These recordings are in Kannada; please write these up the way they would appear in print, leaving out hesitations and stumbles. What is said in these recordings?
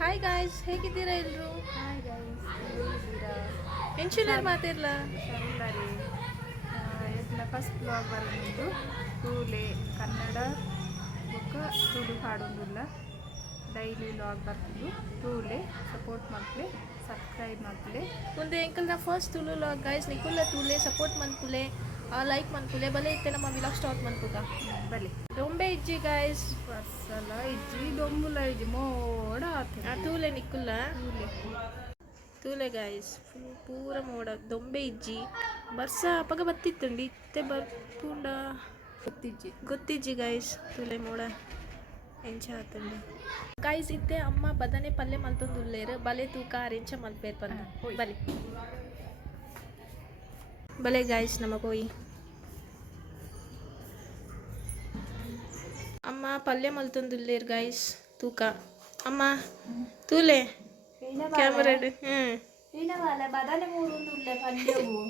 ಹಾಯ್ ಗಾಯ್ಸ್, ಹೇಗಿದ್ದೀರಾ ಎಲ್ಲರೂ? ಹಾಯ್ ಗೈಸ್, ಹೇಗಿದ್ದೀರಾ? ಹೆಂಚಿನ ಮಾತಿರ್ಲ ಸರಿ ಎಲ್ಲ ಫಸ್ಟ್ ಬ್ಲಾಗ್ ಬರೋದು ತೂಲೆ ಕನ್ನಡ ಬುಕ್ಕ ತುಳು ಹಾಡೋದಿಲ್ಲ ಡೈಲಿ ಬ್ಲಾಗ್ ಬರ್ತಿದ್ದು ತೂಲೆ ಸಪೋರ್ಟ್ ಮಾಡ್ಲೆ ಸಬ್ಸ್ಕ್ರೈಬ್ ಮಾಡ್ಲೆ ಮುಂದೆ ಎಂಕಲ್ನ ಫಸ್ಟ್ ತುಳು ಲಾಗ್ ಗಾಯ್ಸ್ ನಿಕುಲ್ಲ ತೂಲೆ ಸಪೋರ್ಟ್ ಮನ್ಪುಲೆ ಲೈಕ್ ಮನ್ಪುಲೆ ಬಲೆ ಇತ್ತೆ ನಮ್ಮ ವಿಲಾಗ್ ಸ್ಟಾರ್ಟ್ ಮನ್ಪುಗ ಬಲಿ ದೊಂಬೆ ಇಜ್ಜಿ ಗಾಯ್ಸ್ ಬರ್ಸಲ ಇಜ್ಜಿ ದೊಂಬುಲ ಇಜ್ಜಿ ಮೋಡ ತೂಲೆ ನಿಕುಲ್ಲ ತೂಲೆ ತೂಲೆ ಗಾಯ್ಸ್ ಪೂರ ಮೋಡ ದೊಂಬೆ ಇಜ್ಜಿ ಬರ್ಸ ಅಪಗ ಬತ್ತಿತ್ತುಂಡಿ ಇತ್ತೆ ಬರ್ಪುಂಡ ಗೊತ್ತಿಜ್ಜಿ ಗಾಯ್ಸ್ ತೂಲೆ ಮೋಡ ಎಂಚ ಆತುಂಡು ಗಾಯ್ಸ್ ಇತ್ತೆ ಅಮ್ಮ ಬದನೆ ಪಲ್ಯ ಮಲ್ತೊಂದುಲ್ಲೇರು ಬಲೆ ತೂಕ ಅರೆಂಚ ಮಲ್ಪೇರ್ ಬಂದು ಬಲೆ ಬಲೆ ಗಾಯ್ಸ್ ನಮಗೋಯಿ ಅಮ್ಮ ಪಲ್ಯ ಮಲ್ತೊಂದುಲ್ಲೇರು ಗಾಯ್ಸ್ ತೂಕ ಅಮ್ಮ ತೂಲೆ ಕ್ಯಾಮರಾ ಬದನೆ ಮೂರುಂದುಲ್ಲೆ ಪಲ್ಯವು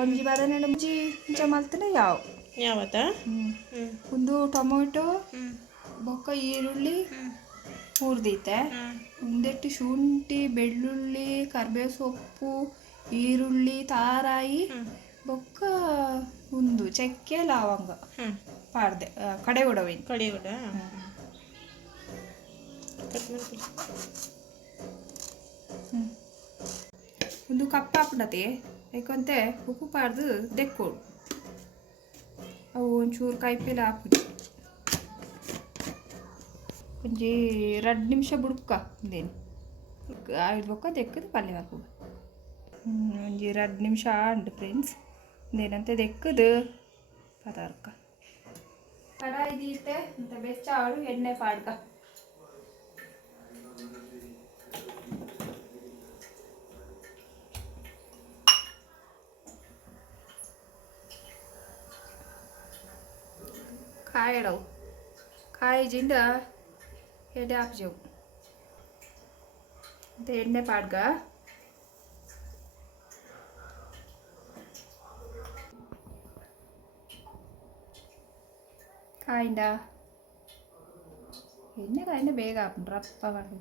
ಒಂಜಿ ಬದನೆ ಒಂಜಿ ಇಂಚ ಮಲ್ತನೆ ಯಾವತ್ತ ಒಂದು ಟೊಮೊಟೊ ಬೊಕ್ಕ ಈರುಳ್ಳಿ ಹುರಿದೈತೆ ಒಂದೆಟ್ಟು ಶುಂಠಿ ಬೆಳ್ಳುಳ್ಳಿ ಕರ್ಬೇವು ಸೊಪ್ಪು ಈರುಳ್ಳಿ ತಾರಾಯಿ ಬೊಕ್ಕ ಒಂದು ಚಕ್ಕೆ ಲವಂಗ ಪಾಡ್ದೆ ಕಡೆ ಉಡವೇನು ಕಡೆ ಉಡ ಒಂದು ಕಪ್ಪ ಹಾಕ್ಬಿಡತೆ ಯಾಕಂತೆ ಉಪ್ಪು ಪಾಡ್ದು ದೆಕ್ಕೋಡು ಅವು ಒಂಚೂರು ಕಾಯಿಪಲ್ಲೆ ಹಾಕ್ಬಿಟ್ಟು ಒಂಜಿ 2 ನಿಮಿಷ ಬುಡ್ಕ ಇದೇನು ಬೊಕ್ಕ ದೆಕ್ಕದು ಪಲ್ಯ ಹಾಕೋದು ಒಂಜಿ 2 ನಿಮಿಷ ಉಂಟು ಫ್ರೆಂಡ್ಸ್ ಇದೇನಂತೆ ದೆಕ್ಕದು ಪದಾರ್ಥ ಕಡಾಯಿ ದೀತೆ ಅಂತ ಬೆಚ್ಚಾಡು ಎಣ್ಣೆ ಪಾಡ್ಕ ಕಾಯಿಡವು ಕಾಯಿಜಿಂದ ಎಣ್ಣೆ ಹಾಕ್ಜವು ಮತ್ತು ಎಣ್ಣೆ ಪಾಡ್ಗ ಕಾಯಿಂದ ಎಣ್ಣೆ ಬೇಗ ಹಾಕ್ಬಿಟ್ಟು ರಪ್ಪ ಮಾಡಿದೆ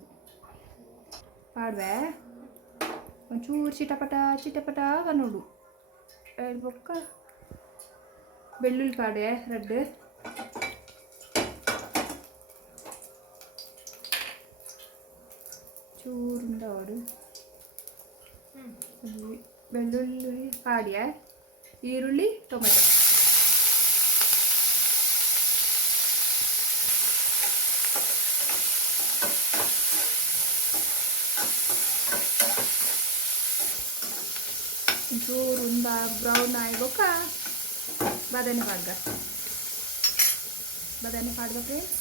ಪಾಡ್ವೆ ಒಂಚೂರು ಚಿಟಪಟ ನೋಡು ಬೊಕ್ಕ ಬೆಳ್ಳುಳ್ಳಿ ಪಾಡೆ 2 ಚೂರುಂಡವಾಡು ಬೆಳ್ಳುಳ್ಳಿ ಪಾಡ್ಯ ಈರುಳ್ಳಿ ಟೊಮೆಟೊ ಚೂರು ಉಂದ ಬ್ರೌನ್ ಆಗಿ ಬೊಕ್ಕ ಬದನೆ ಪಾಡ್ಗ ಫ್ರೆಂಡ್ಸ್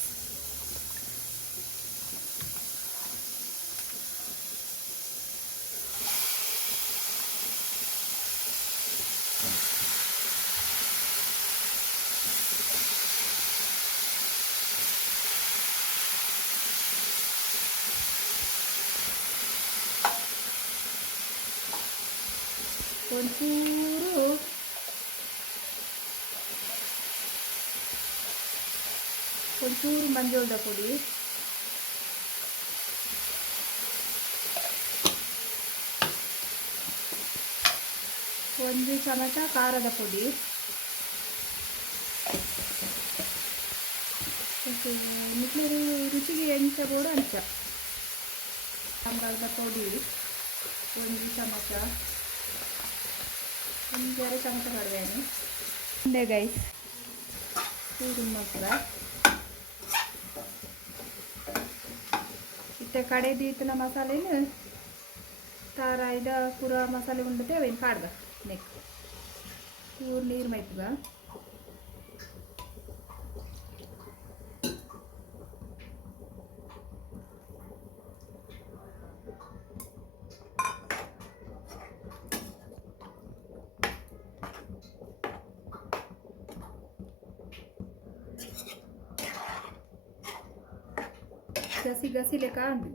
ಒಂಚೂರು ಮಂಜೋಳದ ಪುಡಿ ಒಂದು ಚಮಚ ಖಾರದ ಪುಡಿ ಮಿಕ್ಲರು ರುಚಿಗೆ ಎಂಚ ಬೋಡು ಅಂಚ ಸಾಂಬಾರದ ಪುಡಿ ಒಂದು ಚಮಚ ಒಂದೆರಡು ಚಮಚ ಕಡಿಮೆನು ಉಂಡೆ ಗೈಸ್ ಚೂರು ಮಾತ್ರ ಇತ್ತೆ ಕಡೆ ದೀತನ ಮಸಾಲೆನು ತಾರಾಯ್ದ ಪೂರ ಮಸಾಲೆ ಉಂಡತೆ ಅವೇನು ಪಾಡ್ಗ ನೆಕ್ ಚೂರು ನೀರು ಮೈತುಗ ಗಸಿ ಲೆಕ್ಕ ಉಂಟು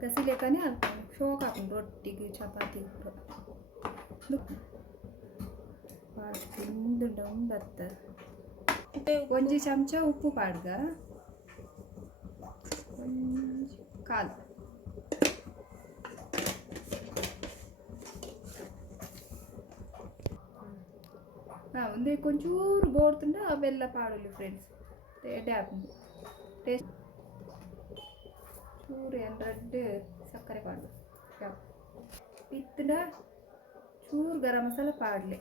ಗಸಿ ಲೆಕ್ಕನೇ ಅಲ್ಪ ಶೋಕ್ ಹಾಕೊಂಡು ರೊಟ್ಟಿಗೆ ಚಪಾತಿ ತಿಂದು ಉಂಡತ್ತ ಒಂಜಿ ಚಮಚ ಉಪ್ಪು ಪಾಡ್ಗ ಕಾಲು ಒಂದೇ కొంచెూరు ಬೋಡ್ತುಂಡ ಬೆಲ್ಲ ಪಾಡೊಲಿ ಫ್ರೆಂಡ್ಸ್ ಡ್ಯಾಪ್ ಟೇಸ್ಟ್ ಚೂರು ಎಂಡ್ರಡ್ ಸಕ್ಕರೆ ಪಾಡು ಇತ್ತುಂಡ ಚೂರು ಗರಂ ಮಸಾಲ ಪಾಡ್ಲೆ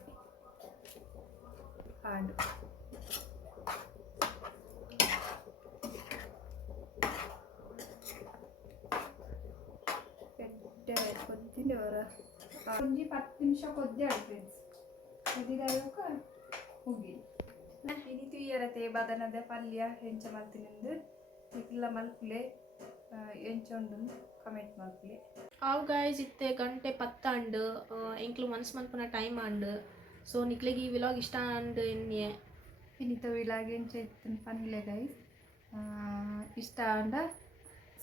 ಪಾಡು ಕೊದ್ದಿನ ಒಂಜಿ 10 ನಿಮಿಷ ಕೊದ್ದೆ ಆಯ್ತು ಫ್ರೆಂಡ್ಸ್ ಕೊದ್ದಿದಾಗ ಹೋಗಿ ಇನಿತು ಇಯರತೆ ಬದನದ ಪಲ್ಯ ಹೆಂಚ ಮಲ್ತಿನಿಂದು ಇಲ್ಲ ಮಲ್ಪುಲೆ ಎಂಚ ಉಂಡು ಕಮೆಂಟ್ ಮಲ್ಪುಲೆ ಅವು ಗಾಯ್ಸ್ ಇತ್ತೆ ಗಂಟೆ 10 ಅಂಡು ಎಂಕ್ಲು ಮನ್ಸು ಮಲ್ಪುನ ಟೈಮ್ ಅಂಡು ಸೊ ನಿಕ್ಲೆಗೆ ಈ ವಿಲಾಗ್ ಇಷ್ಟ ಅಂಡು ಎನ್ನೆ ಇನಿತ ವಿಲಾಗ್ ಎಂಚ ಇತ್ತು ಪನ್ಲೆ ಗೈಸ್ ಇಷ್ಟ ಅಂಡ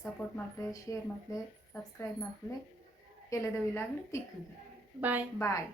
ಸಪೋರ್ಟ್ ಮಲ್ಪಲೆ ಶೇರ್ ಮಲ್ಪಲೆ ಸಬ್ಸ್ಕ್ರೈಬ್ ಮಲ್ಪಲೆ ಎಲ್ಲದ ವಿಲಾಗ್ ತಿಕ್ಕು ಬಾಯ್ ಬಾಯ್